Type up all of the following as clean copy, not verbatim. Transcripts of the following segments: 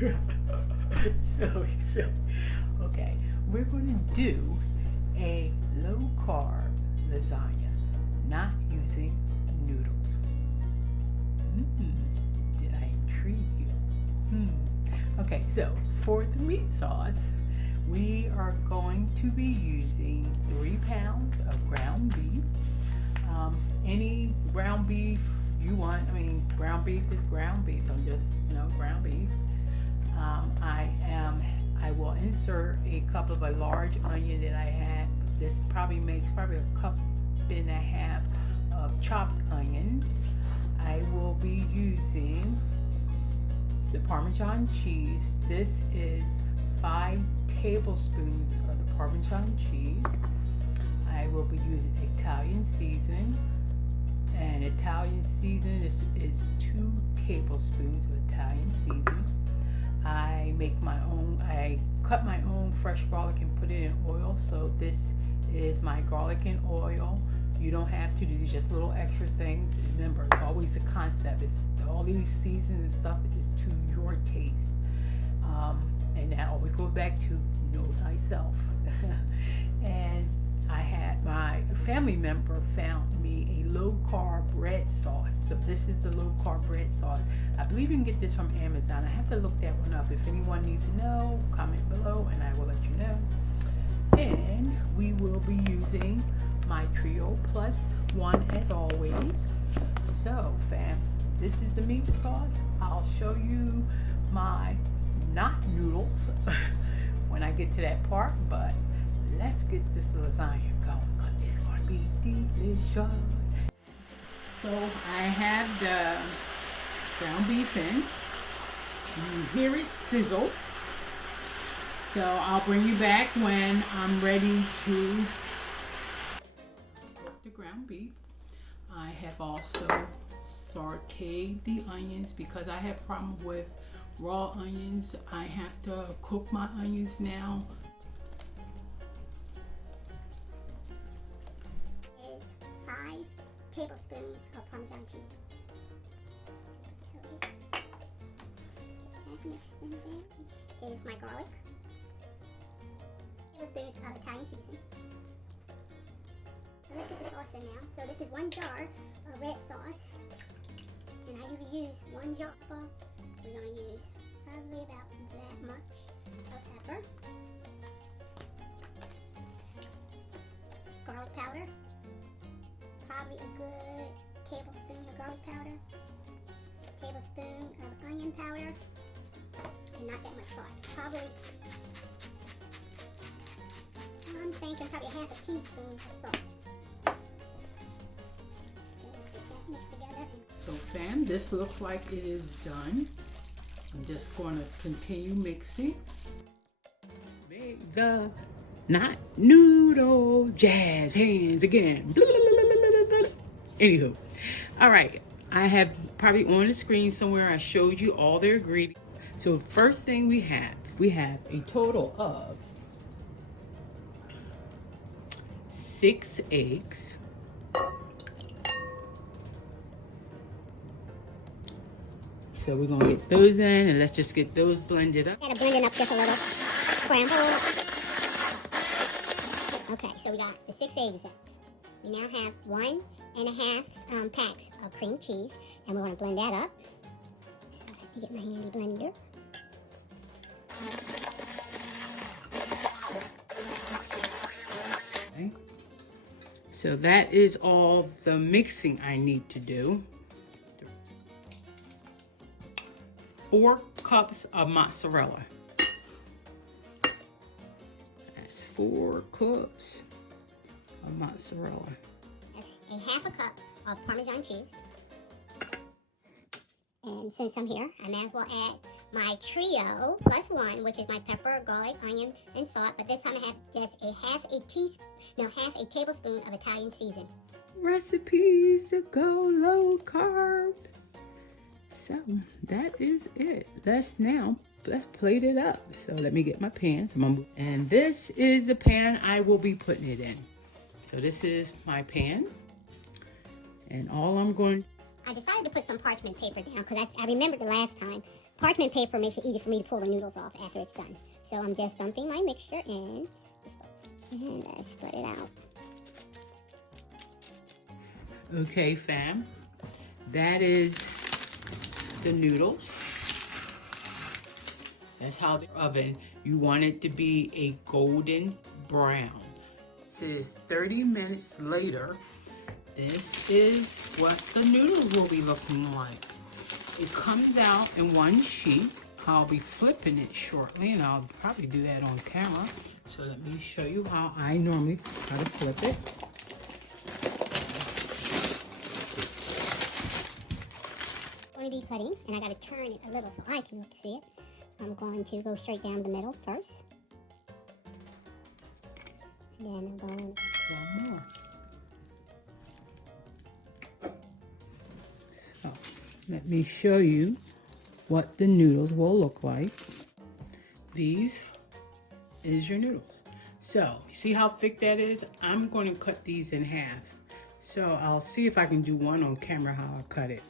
So, okay, we're going to do a low carb lasagna, not using noodles. Did I intrigue you? Okay, so for the meat sauce, we are going to be using 3 pounds of ground beef. Any ground beef you want. I mean, ground beef is ground beef. I'm just, ground beef. I will insert a cup of a large onion that I had. This makes a cup and a half of chopped onions. I will be using the Parmesan cheese. This is 5 tablespoons of the Parmesan cheese. I will be using Italian seasoning. And Italian seasoning is 2 tablespoons of Italian seasoning. I cut my own fresh garlic and put it in oil. So this is my garlic and oil. You don't have to do just little extra things. Remember, it's always the concept. It's all these seasons and stuff is to your taste. And that always goes back to know thyself. And I had my family member found me a low carb red sauce. So this is the low carb red sauce. I believe you can get this from Amazon. I have to look that one up. If anyone needs to know, comment below and I will let you know. And we will be using my Trio Plus One as always. So fam, this is the meat sauce. I'll show you my not noodles when I get to that part, but let's get this lasagna going because it's going to be delicious. So I have the ground beef in. You hear it sizzle. So I'll bring you back when I'm ready to cook the ground beef. I have also sauteed the onions because I have problem with raw onions. I have to cook my onions now. Is 5 tablespoons of Parmesan cheese. That mixed in there is my garlic. Tablespoons of Italian seasoning. So let's get the sauce in now. So this is 1 jar of red sauce, and I usually use 1 jar. We're going to use probably about that much of pepper, garlic powder, probably a good tablespoon of garlic powder, tablespoon of onion powder, and not that much salt. Probably, I'm thinking probably half a teaspoon of salt. Okay, let's get that mixed together. So fam, this looks like it is done. I'm just going to continue mixing. Make the not noodle jazz hands again. Anywho, all right. I have probably on the screen somewhere I showed you all the ingredients. So first thing we have a total of 6 eggs. So we're gonna get those in and let's just get those blended up. Gotta blend it up just a little. Scramble. Okay, so we got the 6 eggs in. We now have 1.5 packs of cream cheese, and we're gonna blend that up. So let me get my handy blender. Okay. So that is all the mixing I need to do. 4 cups of mozzarella. That's 4 cups of mozzarella. A half a cup of Parmesan cheese. And since I'm here, I may as well add my Trio Plus One, which is my pepper, garlic, onion, and salt. But this time I have just half a tablespoon of Italian seasoning. Recipes to go low carb. So that is it. Let's plate it up. So let me get my pan. And this is the pan I will be putting it in. So this is my pan. And all I'm going... I decided to put some parchment paper down because I remembered the last time parchment paper makes it easy for me to pull the noodles off after it's done. So I'm just dumping my mixture in and spread it out. Okay, fam, that is the noodles. That's how the oven, you want it to be a golden brown. It says 30 minutes later, this is what the noodles will be looking like. It comes out in one sheet. I'll be flipping it shortly, and I'll probably do that on camera. So let me show you how I normally try to flip it. I'm going to be cutting, and I got to turn it a little so I can see it. I'm going to go straight down the middle first. Then I'm going One more. So let me show you what the noodles will look like. These is your noodles. So you see how thick that is? I'm going to cut these in half. So I'll see if I can do one on camera how I cut it.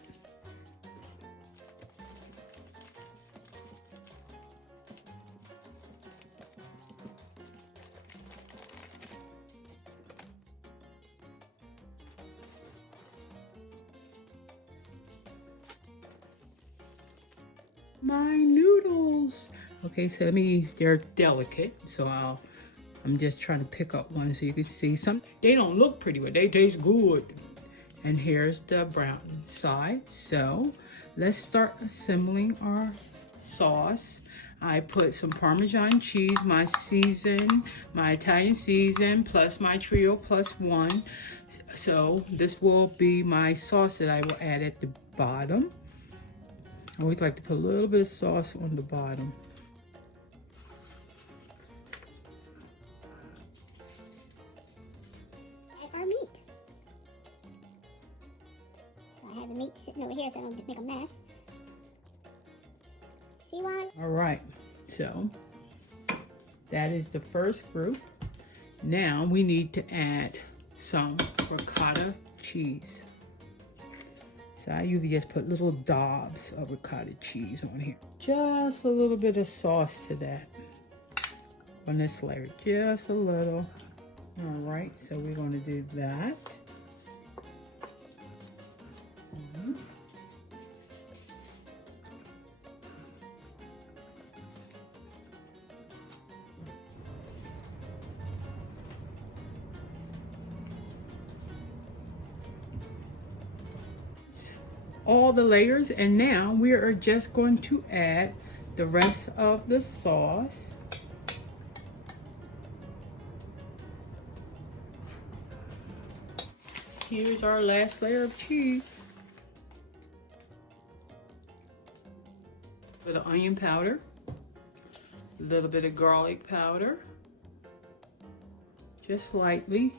My noodles. Okay, so they're delicate, so I'm just trying to pick up one so you can see some. They don't look pretty, but they taste good. And here's the brown side. So let's start assembling our sauce. I put some Parmesan cheese, my Italian season, plus my Trio +1. So this will be my sauce that I will add at the bottom. I always like to put a little bit of sauce on the bottom. add our meat. So I have the meat sitting over here so I don't make a mess. See why? All right, so that is the first group. Now we need to add some ricotta cheese. So I usually just put little daubs of ricotta cheese on here. Just a little bit of sauce to that on this layer, just a little. All right, so we're going to do that. All the layers, and now we are just going to add the rest of the sauce. Here's our last layer of cheese. A little onion powder, a little bit of garlic powder, just lightly.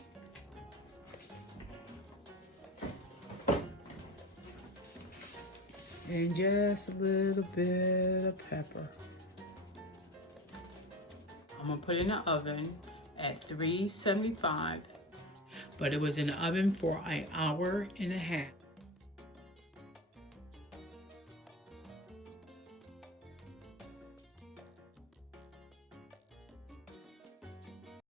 And just a little bit of pepper. I'm gonna put it in the oven at 375, but it was in the oven for an hour and a half.